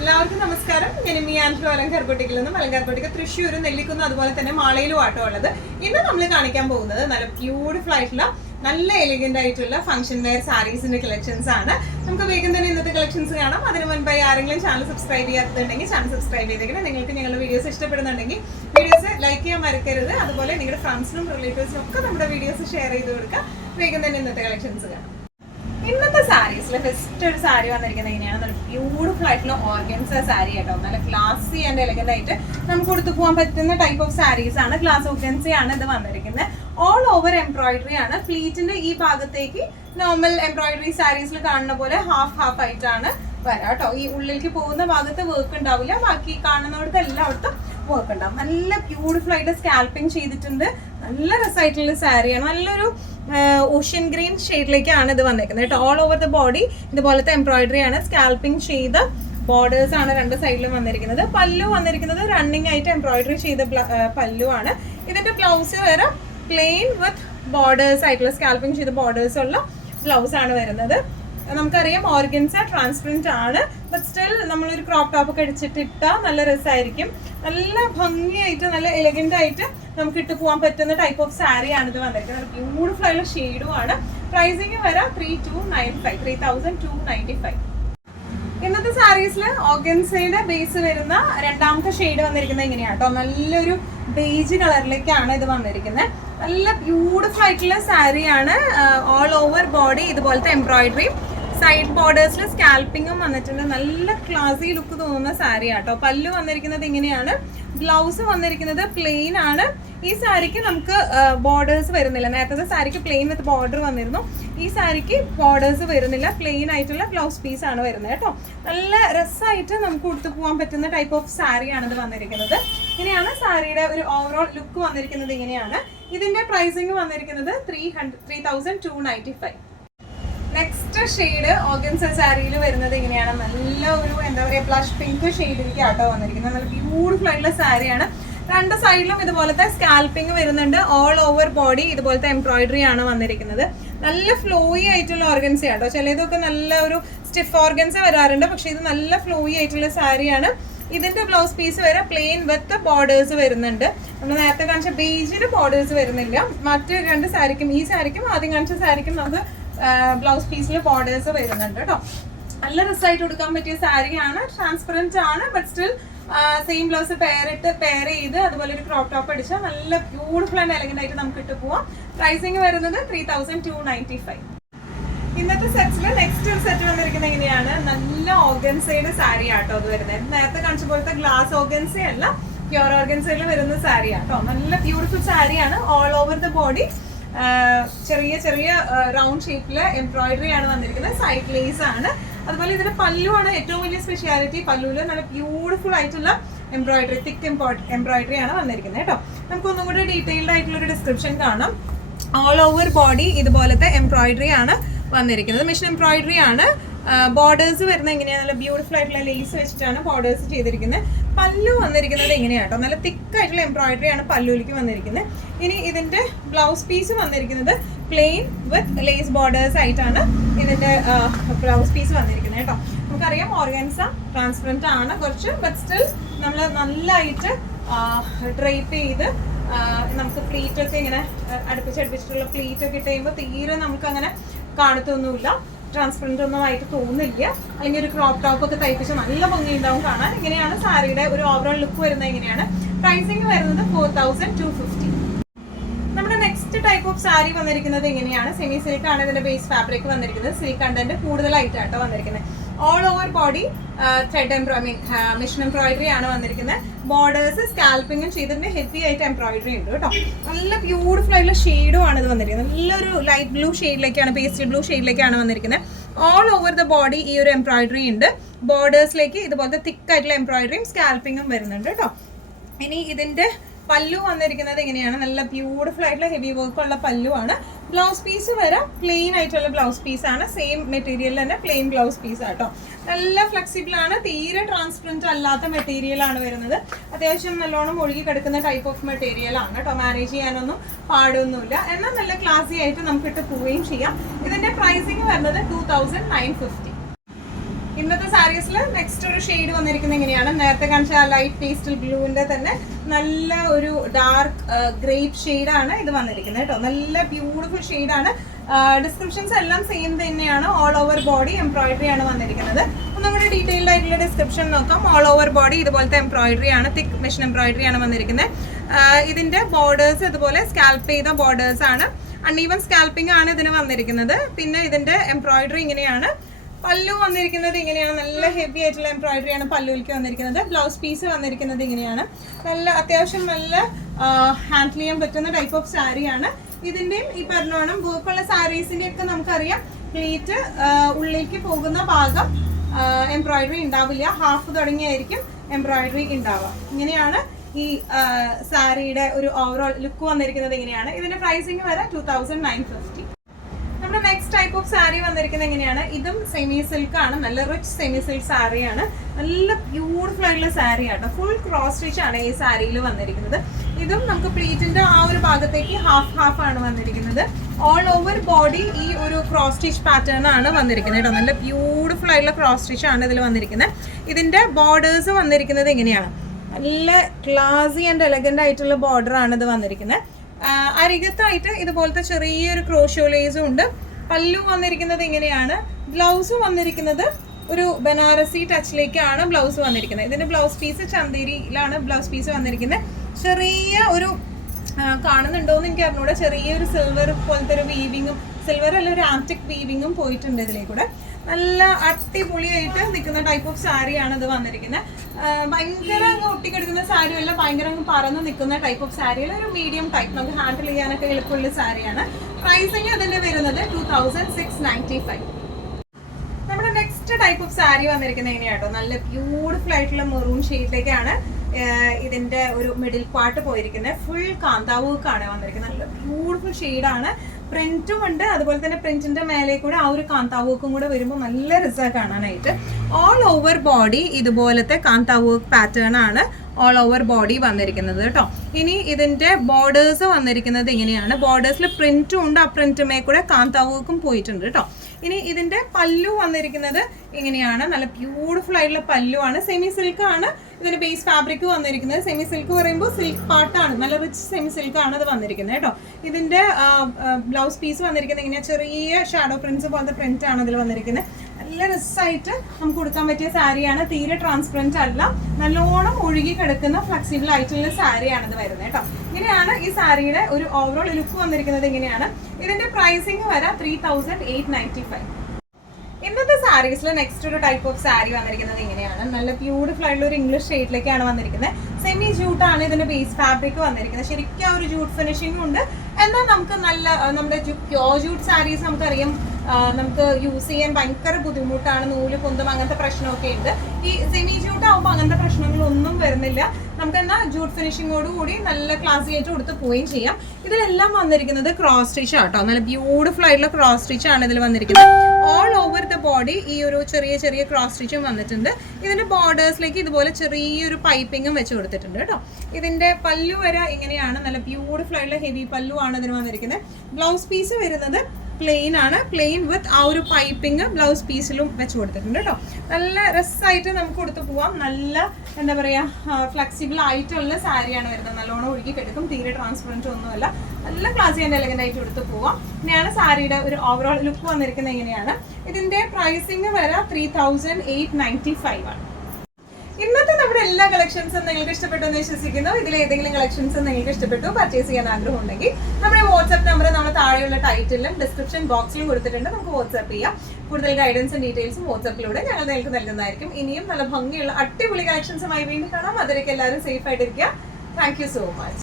എല്ലാവർക്കും നമസ്കാരം. ഞാൻ മീ ആൻഡ്രൂ അലങ്കാർപേട്ടയിൽ നിന്നും അലങ്കാർപേട്ടയ്ക്ക് തൃശ്ശൂർ നെല്ലിക്കുന്ന് അതുപോലെ തന്നെ മാളയിലും ആട്ടോ ഉള്ളത്. ഇന്ന് നമ്മൾ കാണിക്കാൻ പോകുന്നത് നല്ല ബ്യൂട്ടിഫുൾ ആയിട്ടുള്ള നല്ല എലിഗന്റ് ആയിട്ടുള്ള ഫംഗ്ഷൻ വെയർ സാരീസിന്റെ കളക്ഷൻസ് ആണ്. നമുക്ക് വേഗം തന്നെ ഇന്നത്തെ കളക്ഷൻസ് കാണാം. അതിന് മുൻപായി ആരെങ്കിലും ചാനൽ സബ്സ്ക്രൈബ് ചെയ്യാത്തുണ്ടെങ്കിൽ ചാനൽ സബ്സ്ക്രൈബ് ചെയ്തേക്കണം. നിങ്ങൾക്ക് ഞങ്ങളുടെ വീഡിയോസ് ഇഷ്ടപ്പെടുന്നുണ്ടെങ്കിൽ വീഡിയോസ് ലൈക്ക് ചെയ്യാൻ മറക്കരുത്. അതുപോലെ നിങ്ങളുടെ ഫ്രണ്ട്സിനും റിലേറ്റീവ്സിനും ഒക്കെ നമ്മുടെ വീഡിയോസ് ഷെയർ ചെയ്ത് കൊടുക്കുക. വേഗം തന്നെ ഇന്നത്തെ കളക്ഷൻസ് കാണാം. ഇന്നത്തെ സാരീസിൽ ഫസ്റ്റ് ഒരു സാരി വന്നിരിക്കുന്നത് എങ്ങനെയാണ്, നല്ല ബ്യൂട്ടിഫുൾ ആയിട്ടുള്ള ഓർഗൻസ സാരി ആട്ടോ. നല്ല ക്ലാസി ആൻഡ് എലഗന്റ് ആയിട്ട് നമുക്ക് കൊടുത്തു പോകാൻ പറ്റുന്ന ടൈപ്പ് ഓഫ് സാരീസ് ആണ്. ഗ്ലാസ് ഓർഗൻസ ആണ് ഇത് വന്നിരിക്കുന്നത്. ഓൾ ഓവർ എംബ്രോയിഡറി ആണ്. ഫ്ലീറ്റിന്റെ ഈ ഭാഗത്തേക്ക് നോർമൽ എംബ്രോയിഡറി സാരീസിൽ കാണുന്ന പോലെ ഹാഫ് ആയിട്ടാണ് വരാം കേട്ടോ. ഈ ഉള്ളിലേക്ക് പോകുന്ന ഭാഗത്ത് വർക്ക് ഉണ്ടാവില്ല, ബാക്കി കാണുന്നിടത്ത് എല്ലായിടത്തും വർക്ക് ഉണ്ടാവും. നല്ല ബ്യൂട്ടിഫുൾ ആയിട്ട് സ്കാൽപ്പിംഗ് ചെയ്തിട്ടുണ്ട്. നല്ല രസമായിട്ടുള്ള സാരിയാണ്. നല്ലൊരു ഓഷ്യൻ ഗ്രീൻ ഷെയ്ഡിലേക്കാണ് ഇത് വന്നേക്കുന്നത് കേട്ടോ. ഓൾ ഓവർ ദ ബോഡി ഇതുപോലത്തെ എംബ്രോയിഡറി ആണ്. സ്കാൽപ്പിംഗ് ചെയ്ത ബോർഡേഴ്സ് ആണ് രണ്ട് സൈഡിലും വന്നിരിക്കുന്നത്. പല്ലു വന്നിരിക്കുന്നത് റണ്ണിങ് ആയിട്ട് എംബ്രോയിഡറി ചെയ്ത പല്ലു ആണ്. ഇതിന്റെ ബ്ലൗസ് വരെ പ്ലെയിൻ വിത്ത് ബോർഡേഴ്സ് ആയിട്ടുള്ള സ്കാൽപ്പിംഗ് ചെയ്ത ബോർഡേഴ്സ് ഉള്ള ബ്ലൗസ് ആണ് വരുന്നത്. നമുക്കറിയാം ഓർഗൻസ ട്രാൻസ്പെറന്റ് ആണ്, ബട്ട് സ്റ്റിൽ നമ്മളൊരു ക്രോപ്പ് ടോപ്പ് ഒക്കെ അടിച്ചിട്ടിട്ടാൽ നല്ല രസമായിരിക്കും. നല്ല ഭംഗിയായിട്ട് നല്ല എലഗന്റ് ആയിട്ട് നമുക്ക് ഇട്ട് പോകാൻ പറ്റുന്ന ടൈപ്പ് ഓഫ് സാരി ആണ് ഇത് വന്നിരിക്കുന്നത്. ബ്യൂട്ടിഫുൾ ആയിട്ടുള്ള ഷെയ്ഡും ആണ്. പ്രൈസിങ് വരാം 3295. ഇന്നത്തെ സാരീസിൽ ഓർഗൻസയുടെ ബേസ് വരുന്ന രണ്ടാമത്തെ ഷെയ്ഡ് വന്നിരിക്കുന്നത് എങ്ങനെയാണ് കേട്ടോ. നല്ലൊരു ബേജ് കളറിലേക്കാണ് ഇത് വന്നിരിക്കുന്നത്. നല്ല ബ്യൂട്ടിഫുൾ ആയിട്ടുള്ള സാരിയാണ്. ഓൾ ഓവർ ബോഡി ഇതുപോലത്തെ എംബ്രോയിഡറി, സൈഡ് ബോർഡേഴ്സിൽ സ്കാൽപ്പിങ്ങും വന്നിട്ടുണ്ട്. നല്ല ക്ലാസി ലുക്ക് തോന്നുന്ന സാരി ആട്ടോ. പല്ലു വന്നിരിക്കുന്നത് ഇങ്ങനെയാണ്. ബ്ലൗസ് വന്നിരിക്കുന്നത് പ്ലെയിൻ ആണ്. ഈ സാരിക്ക് നമുക്ക് ബോർഡേഴ്സ് വരുന്നില്ല. നേരത്തെ സാരിക്ക് പ്ലെയിൻ വിത്ത് ബോർഡർ വന്നിരുന്നു. ഈ സാരിക്ക് ബോർഡേഴ്സ് വരുന്നില്ല, പ്ലെയിൻ ആയിട്ടുള്ള ബ്ലൗസ് പീസ് ആണ് വരുന്നത് കേട്ടോ. നല്ല രസമായിട്ട് നമുക്ക് കൊടുത്തു പോകാൻ പറ്റുന്ന ടൈപ്പ് ഓഫ് സാരിയാണ് ഇത് വന്നിരിക്കുന്നത്. ഇങ്ങനെയാണ് സാരിയുടെ ഒരു ഓവറോൾ ലുക്ക് വന്നിരിക്കുന്നത്. ഇങ്ങനെയാണ് ഇതിന്റെ പ്രൈസിങ് വന്നിരിക്കുന്നത് 3295. നെക്സ്റ്റ് ഷെയ്ഡ് ഓർഗൻസ സാരിയിൽ വരുന്നത് ഇങ്ങനെയാണ്. നല്ല ഒരു എന്താ പറയുക ബ്ലഷ് പിങ്ക് ഷെയ്ഡിലേക്ക് ആട്ടോ വന്നിരിക്കുന്നത്. നല്ല ബ്യൂട്ടിഫുൾ ആയിട്ടുള്ള സാരിയാണ്. രണ്ട് സൈഡിലും ഇതുപോലത്തെ സ്കാൽപ്പിംഗ് വരുന്നുണ്ട്. ഓൾ ഓവർ ബോഡി ഇതുപോലത്തെ എംബ്രോയിഡറി ആണ് വന്നിരിക്കുന്നത്. നല്ല ഫ്ലോയി ആയിട്ടുള്ള ഓർഗൻസ ആട്ടോ. ചിലതൊക്കെ നല്ല ഒരു സ്റ്റിഫ് ഓർഗൻസ വരാറുണ്ട്, പക്ഷെ ഇത് നല്ല ഫ്ലോയി ആയിട്ടുള്ള സാരിയാണ്. ഇതിന്റെ ബ്ലൗസ് പീസ് വരെ പ്ലെയിൻ വിത്ത് ബോർഡേഴ്സ് വരുന്നുണ്ട്. നമ്മൾ നേരത്തെ കാണിച്ച ബേജിന് ബോർഡേഴ്സ് വരുന്നില്ല. മറ്റ് രണ്ട് സാരിക്കും, ഈ സാരിക്കും ആദ്യം കാണിച്ച സാരിക്കും നമുക്ക് ബ്ലൗസ് പീസിൽ ബോർഡേഴ്സ് വരുന്നുണ്ട് കേട്ടോ. നല്ല രസമായിട്ട് കൊടുക്കാൻ പറ്റിയ സാരിയാണ്. ട്രാൻസ്പെറന്റ് ആണ്, but still same blouse pair ചെയ്ത് അതുപോലെ ഒരു ക്രോപ്പ് ടോപ്പ് അടിച്ചാൽ നല്ല ബ്യൂട്ടിഫുൾ ആൻഡ് എലഗന്റ് ആയിട്ട് നമുക്ക് ഇട്ട് പോവാം. പ്രൈസിങ് വരുന്നത് 3295. ഇന്നത്തെ സെറ്റ്സിൽ നെക്സ്റ്റ് ഒരു സെറ്റ് വന്നിരിക്കുന്നത് എങ്ങനെയാണ്, നല്ല ഓർഗൻസയുടെ സാരി ആട്ടോ അത് വരുന്നത്. നേരത്തെ കാണിച്ച പോലത്തെ ഗ്ലാസ് ഓർഗൻസ അല്ല, പ്യൂർ ഓർഗൻസയിൽ വരുന്ന സാരി ആട്ടോ. നല്ല ബ്യൂട്ടിഫുൾ സാരിയാണ്. ഓൾ ഓവർ ദ ബോഡി ചെറിയ റൗണ്ട് ഷേപ്പില് എംബ്രോയിഡറി ആണ് വന്നിരിക്കുന്നത്. സൈഡ് ലേസ് ആണ്. അതുപോലെ ഇതിന്റെ പല്ലു ആണ് ഏറ്റവും വലിയ സ്പെഷ്യാലിറ്റി. പല്ലുവില് നല്ല ബ്യൂട്ടിഫുൾ ആയിട്ടുള്ള എംബ്രോയിഡറി, തിക്ക് എംബ്രോയിഡറി ആണ് വന്നിരിക്കുന്നത് കേട്ടോ. നമുക്കൊന്നും കൂടി ഡീറ്റെയിൽഡ് ആയിട്ടുള്ള ഒരു ഡിസ്ക്രിപ്ഷൻ കാണാം. ഓൾ ഓവർ ബോഡി ഇതുപോലത്തെ എംബ്രോയിഡറി ആണ് വന്നിരിക്കുന്നത്. മെഷീൻ എംബ്രോയിഡറി ആണ്. ബോർഡേഴ്സ് വരുന്നത് എങ്ങനെയാണ്, നല്ല ബ്യൂട്ടിഫുൾ ആയിട്ടുള്ള ലേസ് വെച്ചിട്ടാണ് ബോർഡേഴ്സ് ചെയ്തിരിക്കുന്നത്. പല്ലു വന്നിരിക്കുന്നത് എങ്ങനെയാട്ടോ, നല്ല തിക്കായിട്ടുള്ള എംബ്രോയിഡറി ആണ് പല്ലുവിലേക്ക് വന്നിരിക്കുന്നത്. ഇനി ഇതിന്റെ ബ്ലൗസ് പീസ് വന്നിരിക്കുന്നത് പ്ലെയിൻ വിത്ത് ലേസ് ബോർഡേഴ്സ് ആയിട്ടാണ് ഇതിന്റെ ബ്ലൗസ് പീസ് വന്നിരിക്കുന്നത് കേട്ടോ. നമുക്കറിയാം ഓർഗൻസ ട്രാൻസ്പെറന്റ് ആണ് കുറച്ച്, ബട്ട് സ്റ്റിൽ നമ്മൾ നല്ലതായിട്ട് ഡ്രൈപ്പ് ചെയ്ത് നമുക്ക് പ്ലീറ്റ് ഒക്കെ ഇങ്ങനെ അടുപ്പിച്ചിട്ടുള്ള പ്ലീറ്റ് ഒക്കെ ഇട്ട് കഴിയുമ്പോൾ തീരെ നമുക്ക് അങ്ങനെ കാണത്തൊന്നുമില്ല, ട്രാൻസ്പെറന്റ് ഒന്നും ആയിട്ട് തോന്നില്ല. അല്ലെങ്കിൽ ഒരു ക്രോപ്പ് ടോപ്പ് ഒക്കെ തയ്പ്പിച്ച് നല്ല ഭംഗി ഉണ്ടാവും കാണാൻ. ഇങ്ങനെയാണ് സാരിയുടെ ഒരു ഓവറോൾ ലുക്ക് വരുന്നത്. ഇങ്ങനെയാണ് പ്രൈസിങ് വരുന്നത് 4250. നമ്മുടെ നെക്സ്റ്റ് ടൈപ്പ് ഓഫ് സാരി വന്നിരിക്കുന്നത് എങ്ങനെയാണ്, സെമി സിൽക്ക് ആണ് ഇതിന്റെ ബേസ് ഫാബ്രിക് വന്നിരിക്കുന്നത്. സിൽക്ക് കണ്ടന്റ് കൂടുതലായിട്ടാട്ടോ വന്നിരിക്കുന്നത്. All over body thread machine embroidery ആണ് വന്നിരിക്കുന്നത്. ബോർഡേഴ്സ് സ്കാൽപ്പിങ്ങും ചെയ്തിട്ടുണ്ട്. ഹെവി ആയിട്ട് എംബ്രോയിഡറി ഉണ്ട് കേട്ടോ. നല്ല ബ്യൂട്ടിഫുൾ ആയിട്ടുള്ള ഷെയ്ഡും ആണ് ഇത് വന്നിരിക്കുന്നത്. നല്ലൊരു ലൈറ്റ് ബ്ലൂ ഷെയ്ഡിലേക്കാണ്, പേസ്റ്റൽ ബ്ലൂ ഷെയ്ഡിലേക്കാണ് വന്നിരിക്കുന്നത്. ഓൾ ഓവർ ദ ബോഡി ഈ ഒരു എംബ്രോയിഡറി ഉണ്ട്. ബോർഡേഴ്സിലേക്ക് ഇതുപോലത്തെ തിക്ക് ആയിട്ടുള്ള എംബ്രോയിഡറിയും സ്കാൽപ്പിങ്ങും വരുന്നുണ്ട് കേട്ടോ. ഇനി ഇതിന്റെ പല്ലു വന്നിരിക്കുന്നത് എങ്ങനെയാണ്, നല്ല ബ്യൂട്ടിഫുൾ ആയിട്ടുള്ള ഹെവി വർക്ക് ഉള്ള പല്ലു ആണ്. ബ്ലൗസ് പീസ് വരെ പ്ലെയിൻ ആയിട്ടുള്ള ബ്ലൗസ് പീസ് ആണ്. സെയിം മെറ്റീരിയൽ തന്നെ പ്ലെയിൻ ബ്ലൗസ് പീസ് ആട്ടോ. നല്ല ഫ്ലെക്സിബിൾ ആണ്. തീരെ ട്രാൻസ്പെറന്റ് അല്ലാത്ത മെറ്റീരിയൽ ആണ് വരുന്നത്. അത്യാവശ്യം നല്ലോണം ഒഴുകി കിടക്കുന്ന ടൈപ്പ് ഓഫ് മെറ്റീരിയൽ ആണ് കേട്ടോ. മാനേജ് ചെയ്യാനൊന്നും പാടൊന്നുമില്ല. എന്നാൽ നല്ല ക്ലാസി ആയിട്ട് നമുക്ക് ഇട്ട് പോവുകയും ചെയ്യാം. ഇതിന്റെ പ്രൈസിങ് വരുന്നത് 2950. ഇന്നത്തെ സാരീസിൽ നെക്സ്റ്റ് ഒരു ഷെയ്ഡ് വന്നിരിക്കുന്നത് എങ്ങനെയാണ്, നേരത്തെ കാണിച്ച ആ ലൈറ്റ് പേസ്റ്റൽ ബ്ലൂവിന്റെ തന്നെ നല്ല ഒരു ഡാർക്ക് ഗ്രേപ്പ് ഷെയ്ഡാണ് ഇത് വന്നിരിക്കുന്നത് കേട്ടോ. നല്ല ബ്യൂട്ടിഫുൾ ഷെയ്ഡാണ്. ഡിസ്ക്രിപ്ഷൻസ് എല്ലാം സെയിം തന്നെയാണ്. ഓൾ ഓവർ ബോഡി എംബ്രോയിഡറി ആണ് വന്നിരിക്കുന്നത്. അപ്പോൾ നമ്മുടെ ഡീറ്റെയിൽഡ് ആയിട്ടുള്ള ഡിസ്ക്രിപ്ഷൻ നോക്കാം. ഓൾ ഓവർ ബോഡി ഇതുപോലത്തെ എംബ്രോയിഡറി ആണ്, തിക്ക് മെഷീൻ എംബ്രോയിഡറി ആണ് വന്നിരിക്കുന്നത്. ഇതിന്റെ ബോർഡേഴ്സ് ഇതുപോലെ സ്കാൽപ്പ് ചെയ്ത ബോർഡേഴ്സ് ആണ്. അൺഈവൻ സ്കാൽപ്പിംഗ് ആണ് ഇതിന് വന്നിരിക്കുന്നത്. പിന്നെ ഇതിന്റെ എംബ്രോയിഡറി ഇങ്ങനെയാണ്. പല്ലു വന്നിരിക്കുന്നത് ഇങ്ങനെയാണ്, നല്ല ഹെവി ആയിട്ടുള്ള എംബ്രോയിഡറി ആണ് പല്ലുവിലേക്ക് വന്നിരിക്കുന്നത്. ബ്ലൗസ് പീസ് വന്നിരിക്കുന്നത് ഇങ്ങനെയാണ്. നല്ല അത്യാവശ്യം നല്ല ഹാൻഡിൽ ചെയ്യാൻ പറ്റുന്ന ടൈപ്പ് ഓഫ് സാരിയാണ്. ഇതിന്റെയും ഈ പറഞ്ഞോണം വർക്കുള്ള സാരീസിന്റെ ഒക്കെ നമുക്കറിയാം പ്ലീറ്റ് ഉള്ളിലേക്ക് പോകുന്ന ഭാഗം എംബ്രോയിഡറി ഉണ്ടാവില്ല, ഹാഫ് തുടങ്ങിയായിരിക്കും എംബ്രോയിഡറി ഉണ്ടാവുക. ഇങ്ങനെയാണ് ഈ സാരിയുടെ ഒരു ഓവറോൾ ലുക്ക് വന്നിരിക്കുന്നത്. ഇങ്ങനെയാണ് ഇതിന്റെ പ്രൈസിങ് വരെ 2950. നമ്മുടെ നെക്സ്റ്റ് ടൈപ്പ് ഓഫ് സാരി വന്നിരിക്കുന്നത് എങ്ങനെയാണ്, ഇതും സെമി സിൽക്ക് ആണ്, നല്ല റിച്ച് സെമി സിൽക്ക് സാരിയാണ്. നല്ല ബ്യൂട്ടിഫുൾ ആയിട്ടുള്ള സാരി ആട്ടോ. ഫുൾ ക്രോസ് സ്റ്റിച്ച് ആണ് ഈ സാരിയിൽ വന്നിരിക്കുന്നത്. ഇതും നമുക്ക് പ്ലീറ്റിന്റെ ആ ഒരു ഭാഗത്തേക്ക് ഹാഫ് ഹാഫ് ആണ് വന്നിരിക്കുന്നത്. ഓൾ ഓവർ ബോഡി ഈ ഒരു ക്രോസ് സ്റ്റിച്ച് പാറ്റേൺ ആണ് വന്നിരിക്കുന്നത് കേട്ടോ. നല്ല ബ്യൂട്ടിഫുൾ ആയിട്ടുള്ള ക്രോസ് സ്റ്റിച്ച് ആണ് ഇതിൽ വന്നിരിക്കുന്നത്. ഇതിന്റെ ബോർഡേഴ്സ് വന്നിരിക്കുന്നത് എങ്ങനെയാണ്, നല്ല ക്ലാസി ആൻഡ് എലഗന്റ് ആയിട്ടുള്ള ബോർഡർ ആണ് ഇത് വന്നിരിക്കുന്നത്. അരികത്തായിട്ട് ഇതുപോലത്തെ ചെറിയൊരു ക്രോഷോ ലേസും ഉണ്ട്. പല്ലു വന്നിരിക്കുന്നത് ഇങ്ങനെയാണ്. ബ്ലൗസ് വന്നിരിക്കുന്നത് ഒരു ബനാറസി ടച്ചിലേക്കാണ് ബ്ലൗസ് വന്നിരിക്കുന്നത്. ഇതിന്റെ ബ്ലൗസ് പീസ് ചന്തേരിയിലാണ് ബ്ലൗസ് പീസ് വന്നിരിക്കുന്നത്. ചെറിയ ഒരു കാണുന്നുണ്ടോന്ന് എനിക്ക് അറിഞ്ഞൂടെ, ചെറിയൊരു സിൽവർ പോലത്തെ ഒരു വീവിങ്ങും, സിൽവർ അല്ല ഒരു ആന്റിക് വീവിങ്ങും പോയിട്ടുണ്ട് ഇതിലേക്കൂടെ. നല്ല അടിപൊളിയായിട്ട് നിൽക്കുന്ന ടൈപ്പ് ഓഫ് സാരിയാണ് ഇത് വന്നിരിക്കുന്നത്. ഭയങ്കര അങ്ങ് ഒട്ടിക്കെടുക്കുന്ന സാരി അല്ല, ഭയങ്കര അങ്ങ് പറന്ന് നിൽക്കുന്ന ടൈപ്പ് ഓഫ് സാരിയിൽ ഒരു മീഡിയം ടൈപ്പ് നമുക്ക് ഹാൻഡിൽ ചെയ്യാനൊക്കെ എളുപ്പമുള്ള സാരിയാണ്. പ്രൈസിങ് അതിന്റെ വരുന്നത് 2695. നമ്മുടെ നെക്സ്റ്റ് ടൈപ്പ് ഓഫ് സാരി വന്നിരിക്കുന്നത് എങ്ങനെയാട്ടോ, നല്ല ബ്യൂട്ടിഫുൾ ആയിട്ടുള്ള മെറൂൺ ഷെയ്ഡിലേക്കാണ് ഇതിന്റെ ഒരു മിഡിൽ പാർട്ട് പോയിരിക്കുന്നത്. ഫുൾ കാന്താ വർക്കാണ് വന്നിരിക്കുന്നത്. നല്ല ബ്യൂട്ടിഫുൾ ഷെയ്ഡാണ്. പ്രിന്റും ഉണ്ട്, അതുപോലെ തന്നെ പ്രിന്റിന്റെ മേലെ കൂടെ ആ ഒരു കാന്താ വർക്കും കൂടെ വരുമ്പോൾ നല്ല രസമാണ് കാണാനായിട്ട്. ഓൾ ഓവർ ബോഡി ഇതുപോലത്തെ കാന്താ വർക്ക് പാറ്റേൺ ആണ് ഓൾ ഓവർ ബോഡി വന്നിരിക്കുന്നത് കേട്ടോ. ഇനി ഇതിന്റെ ബോർഡേഴ്സ് വന്നിരിക്കുന്നത് ഇങ്ങനെയാണ്. ബോർഡേഴ്സിൽ പ്രിന്റും ഉണ്ട്, ആ പ്രിന്റുമേ കൂടെ കാന്താ വർക്കും പോയിട്ടുണ്ട് കേട്ടോ. ഇനി ഇതിന്റെ പല്ലു വന്നിരിക്കുന്നത് ഇങ്ങനെയാണ്. നല്ല ബ്യൂട്ടിഫുൾ ആയിട്ടുള്ള പല്ലു ആണ്. സെമി സിൽക്ക് ആണ് ഇതിന്റെ ബേസ് ഫാബ്രിക് വന്നിരിക്കുന്നത്. സെമി സിൽക്ക് പറയുമ്പോൾ സിൽക്ക് പാർട്ടാണ്, നല്ല റിച്ച് സെമി സിൽക്ക് ആണ് ഇത് വന്നിരിക്കുന്നത് കേട്ടോ. ഇതിന്റെ ബ്ലൗസ് പീസ് വന്നിരിക്കുന്നത് ഇങ്ങനെ ചെറിയ ഷാഡോ പ്രിന്റ്സ് പോലത്തെ പ്രിന്റ് ആണ് ഇതിൽ വന്നിരിക്കുന്നത്. നല്ല രസമായിട്ട് നമുക്ക് കൊടുക്കാൻ പറ്റിയ സാരിയാണ്. തീരെ ട്രാൻസ്പെറന്റ് അല്ല, നല്ലോണം ഒഴുകി കിടക്കുന്ന ഫ്ലെക്സിബിൾ ആയിട്ടുള്ള സാരിയാണ് ഇത് വരുന്നത് കേട്ടോ. ഇങ്ങനെയാണ് ഈ സാരിയുടെ ഒരു ഓവറോൾ ലുക്ക് വന്നിരിക്കുന്നത്. ഇങ്ങനെയാണ് ഇതിന്റെ പ്രൈസിങ് വരാം 3895. ഇന്നത്തെ സാരീസിൽ നെക്സ്റ്റ് ഒരു ടൈപ്പ് ഓഫ് സാരി വന്നിരിക്കുന്നത് ഇങ്ങനെയാണ്. നല്ല ബ്യൂട്ടിഫുൾ ആയിട്ടുള്ള ഒരു ഇംഗ്ലീഷ് ഷെയ്ഡിലേക്കാണ് വന്നിരിക്കുന്നത്. സെമി ജൂട്ട് ആണ് ഇതിന്റെ ബേസ് ഫാബ്രിക് വന്നിരിക്കുന്നത്. ശരിക്കും ഒരു ജൂട്ട് ഫിനിഷിംഗും ഉണ്ട്. എന്നാൽ നമുക്ക് നല്ല നമ്മുടെ പ്യോർ ജൂട്ട് സാരീസ് നമുക്കറിയാം നമുക്ക് യൂസ് ചെയ്യാൻ ഭയങ്കര ബുദ്ധിമുട്ടാണ്, നൂല് പൊന്തും അങ്ങനത്തെ പ്രശ്നമൊക്കെ ഉണ്ട്. ഈ സെമി ജൂട്ട് ആകുമ്പോൾ അങ്ങനത്തെ പ്രശ്നങ്ങളൊന്നും വരുന്നില്ല. നമുക്ക് എന്നാൽ ജൂട്ട് ഫിനിഷിങ്ങോട് കൂടി നല്ല ക്ലാസി ആയിട്ട് കൊടുത്ത് പോവുകയും ചെയ്യാം. ഇതിലെല്ലാം വന്നിരിക്കുന്നത് ക്രോസ് സ്റ്റിച്ച് ആട്ടോ. നല്ല ബ്യൂട്ടിഫുൾ ആയിട്ടുള്ള ക്രോസ് സ്റ്റിച്ച് ആണ് ഇതിൽ വന്നിരിക്കുന്നത്. ഓൾ ഓവർ ദ ബോഡി ഈ ഒരു ചെറിയ ചെറിയ ക്രോസ് സ്റ്റിച്ചും വന്നിട്ടുണ്ട്. ഇതിന്റെ ബോർഡേഴ്സിലേക്ക് ഇതുപോലെ ചെറിയൊരു പൈപ്പിങ്ങും വെച്ച് കൊടുത്തിട്ടുണ്ട് കേട്ടോ. ഇതിന്റെ പല്ലു വരെ ഇങ്ങനെയാണ്. നല്ല ബ്യൂട്ടിഫുൾ ആയിട്ടുള്ള ഹെവി പല്ലു ആണ് ഇതിന് വന്നിരിക്കുന്നത്. ബ്ലൗസ് പീസ് വരുന്നത് പ്ലെയിൻ ആണ്. പ്ലെയിൻ വിത്ത് ആ ഒരു പൈപ്പിംഗ് ബ്ലൗസ് പീസിലും വെച്ച് കൊടുത്തിട്ടുണ്ട് കേട്ടോ. നല്ല രസമായിട്ട് നമുക്ക് കൊടുത്തു പോവാം. നല്ല എന്താ പറയുക ഫ്ലെക്സിബിൾ ആയിട്ടുള്ള സാരിയാണ് വരുന്നത്. നല്ലോണം ഒഴുകി കിടക്കും, തീരെ ട്രാൻസ്പെറൻറ്റ് ഒന്നുമല്ല. നല്ല ക്ലാസി ആൻഡ് എലഗന്റ് ആയിട്ട് കൊടുത്ത് പോവാം. ഇങ്ങനെയാണ് സാരിയുടെ ഒരു ഓവറോൾ ലുക്ക് വന്നിരിക്കുന്നത്. എങ്ങനെയാണ് ഇതിന്റെ പ്രൈസിങ് വരെ 3895 ആണ്. ഇന്നത്തെ നമ്മുടെ എല്ലാ കളക്ഷൻസും നിങ്ങൾക്ക് ഇഷ്ടപ്പെട്ടു എന്ന് വിശ്വസിക്കുന്നു. ഇതിൽ ഏതെങ്കിലും കളക്ഷൻസ് നിങ്ങൾക്ക് ഇഷ്ടപ്പെട്ടു, പർച്ചേസ് ചെയ്യാൻ ആഗ്രഹം ഉണ്ടെങ്കിൽ നമ്മുടെ വാട്സ്ആപ്പ് നമ്പർ നമ്മൾ താഴെയുള്ള ടൈറ്റിലും ഡിസ്ക്രിപ്ഷൻ ബോക്സിലും കൊടുത്തിട്ടുണ്ട്. നമുക്ക് വാട്സ്ആപ്പ് ചെയ്യാം. കൂടുതൽ ഗൈഡൻസും ഡീറ്റെയിൽസും വാട്സ്ആപ്പിലൂടെ ഞങ്ങൾ നിങ്ങൾക്ക് നൽകുന്നതായിരിക്കും. ഇനിയും നല്ല ഭംഗിയുള്ള അടിപൊളി കളക്ഷൻസുമായി വീണ്ടും കാണാം. അതിലേക്ക് എല്ലാവരും സേഫ് ആയിട്ടിരിക്കുക. Thank you so much.